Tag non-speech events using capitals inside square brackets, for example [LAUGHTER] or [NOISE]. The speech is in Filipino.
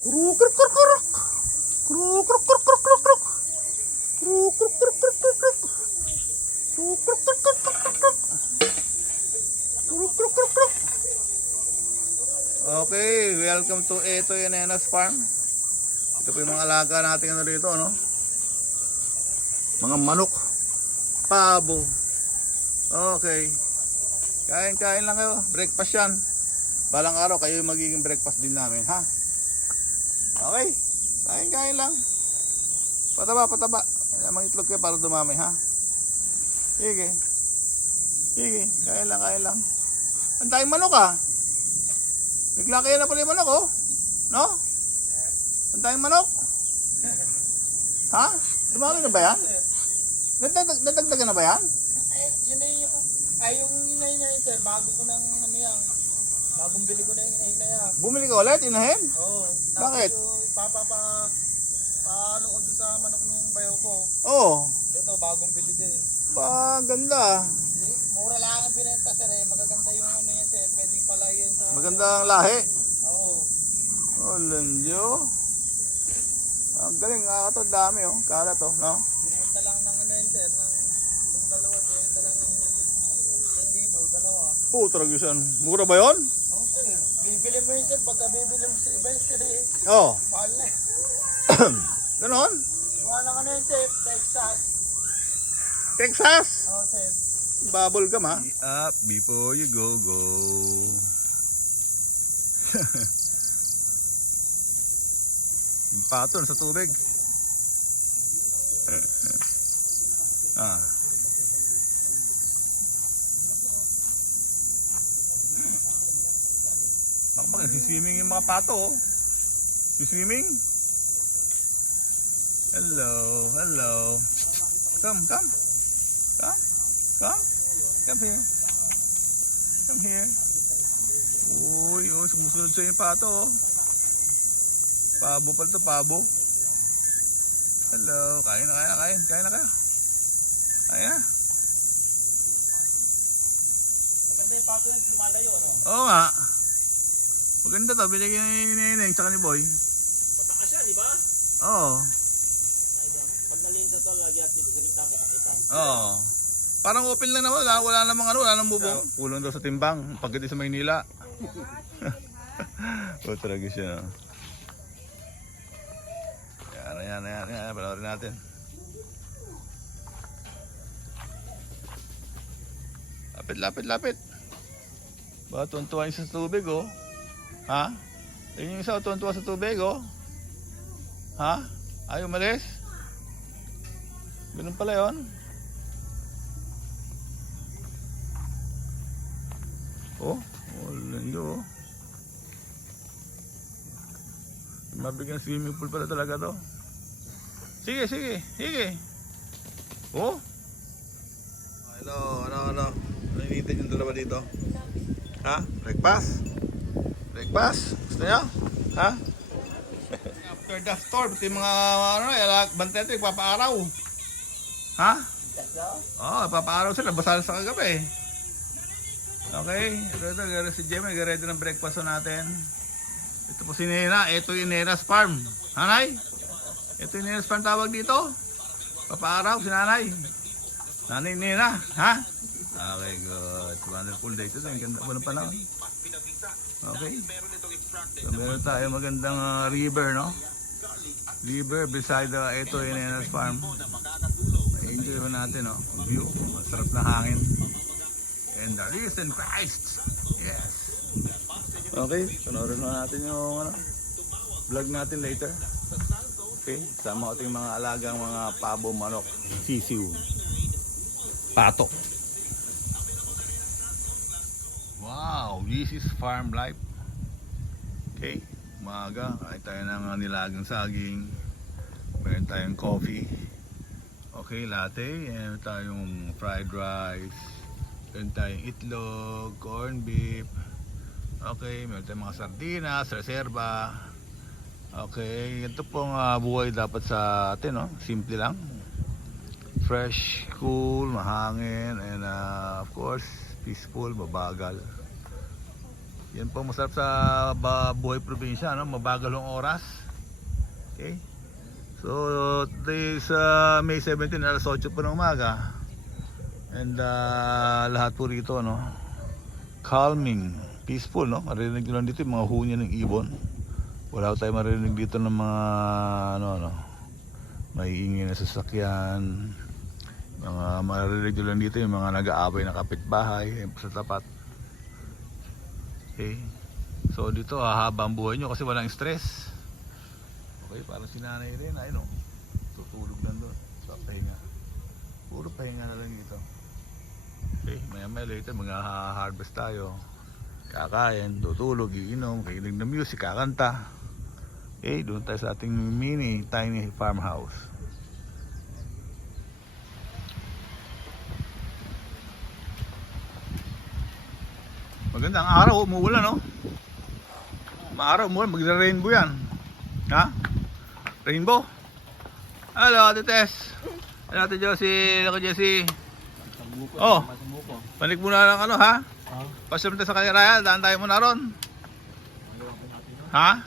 Kruk kruk kruk kruk. Kruk kruk kruk kruk kruk kruk. Kruk kruk kruk kruk kruk kruk. Okay, welcome to Eto Yanenas Farm. Ito po yung mga alaga natin ano rito, no? Mga manok, pabo. Okay. Kain-kain lang kayo. Breakfast yan. Balang araw kayo magiging breakfast din namin, ha? Okay. Kain-kain lang. Pataba, pataba. Kailangan itlog kayo para dumami, ha? Sige. Sige. Kain lang, kain lang. Ang manok, ha? Naglaki na pala yung manok, oh. No? Ang manok. Ha? Dumami na ba yan? Nadag- Nadagdagan na ba yan? Ay, yun na yung, ay yung inay na yun, sir, bago ko ng ano yan, bagong bili ko na yung inay na yan. Bumili ka ulit, inahin? Oo. Bakit? Tapos yung ipapapa, paano ko doon sa manok ng bayaw ko. Oo. Ito, bagong bili din. Ba, ganda. Eh, Mura lang ang binenta, sir, eh. Magaganda yung ano yan, sir. Pwedeng pala yan sa... Maganda ang lahi. Oo. Oh, lanjo. Ang galing, nakakato dami oh. Kala to, no? Binenta lang ng ano yan, sir, ng yung dalawa, binenta lang ng 10,000, dalawa. Oh, tragisan. Mura ba yon? Oo. Bibili mo yun, sir, pagka bibili mo sa iba, sir, eh. Oh. Mahal na. [COUGHS] Ganon? Gawa ng ano yan, sir, Texas. Texas. Oo, sir. Bubble gum ha. Up before you go go. [LAUGHS] Yung Paton sa tubig. [LAUGHS] ah. Baka baka swimming yung mga pato oh. swimming. Hello, hello. Come, come. Come. Come. Come here. Come here. Uy, uy, sumusunod sa yung pato. oh. Pabo pala to, pabo. Hello, kain na, kain na, kain. Kain na kayo. Kain na. Maganda yung pato yung lumalayo, ano? Oo nga. Maganda to, binigyan ni Neneng tsaka ni Boy. Matakas siya, di ba? Oo. Pag nalinis ito, lagi at dito sa gitna, kita-kita. Oo. Parang open lang naman, wala, wala namang ano, wala namang bubong. Kulong daw sa timbang, pagdating sa Maynila. [LAUGHS] o talaga siya. Yan, yan, yan, yan, panoorin natin. Lapit, lapit, lapit. Ba, tuwan-tuwa yung sa tubig, oh. Ha? Yung isa, tuwan-tuwa sa tubig, oh. Ha? Ayaw malis? Ganun pala yon. Oh, oh, lindo oh. Mabigyan swimming pool pala talaga to. Sige, sige, sige. Oh. Hello, ano, ano. Ano yung dalawa dito? Ha? Breakfast? Breakfast? Gusto niyo? Ha? After the storm, ito yung mga, ano, yala, bantay ito, ipapaaraw. Ha? Oo, oh, ipapaaraw sila, basal sa kagabi. Okay, ito, ito, ito si Jem, nag-ready ng breakfast natin. Ito po si Nena, ito yung Nena's Farm. Nanay? Ito yung Nena's Farm tawag dito. Papaaraw si nanay. Nanay Nena, ha? Okay, good. Wonderful day today. Ganda po ng panahon. Okay. So, meron tayo magandang ah, river, no? River beside the ito yung Nena's Farm. enjoy mo natin, no? View. Masarap na hangin. And the risen Christ. Yes. Okay, panoorin mo natin yung ano, vlog natin later. Okay, sama ko yung mga alagang mga pabo manok, sisiw, pato. Is farm life. Okay, umaga, kain tayo ng uh, nilagang saging. Meron tayong coffee. Okay, latte. Meron tayong fried rice. Meron tayong itlog, corn beef. Okay, meron tayong mga sardinas, reserva. Okay, ito pong ah, buhay dapat sa atin, no? Simple lang. Fresh, cool, mahangin, and ah, of course, peaceful, mabagal. Yan po masarap sa buhay probinsya, no? mabagal ang oras. Okay? So, today is uh, May 17, alas 8 po ng umaga. And uh, lahat po rito, no? calming, peaceful, no? Marinig lang dito yung mga hunya ng ibon. Wala tayong marinig dito ng mga, ano, ano, may ingay na sasakyan. Mga marinig lang dito yung mga nag-aabay na kapitbahay yung sa tapat. Okay. So dito hahaba ang buhay nyo kasi walang stress. Okay, parang si nanay rin, ay no. Tutulog lang doon. Sa pahinga. Puro pahinga na lang dito. Okay, maya maya later mag-harvest tayo. Kakain, tutulog, iinom, kikinig ng music, kakanta. Okay, doon tayo sa ating mini tiny farmhouse. Maganda ang araw, umuulan no? Maaraw, umuulan, magra-rainbow yan. Ha? Rainbow? Hello, Ate Tess. Hello, Ate Josie. Hello, Josie. Oh. Panik muna ng ano ha? Pasyal tayo sa Kaliraya, daan tayo muna ron. Ha?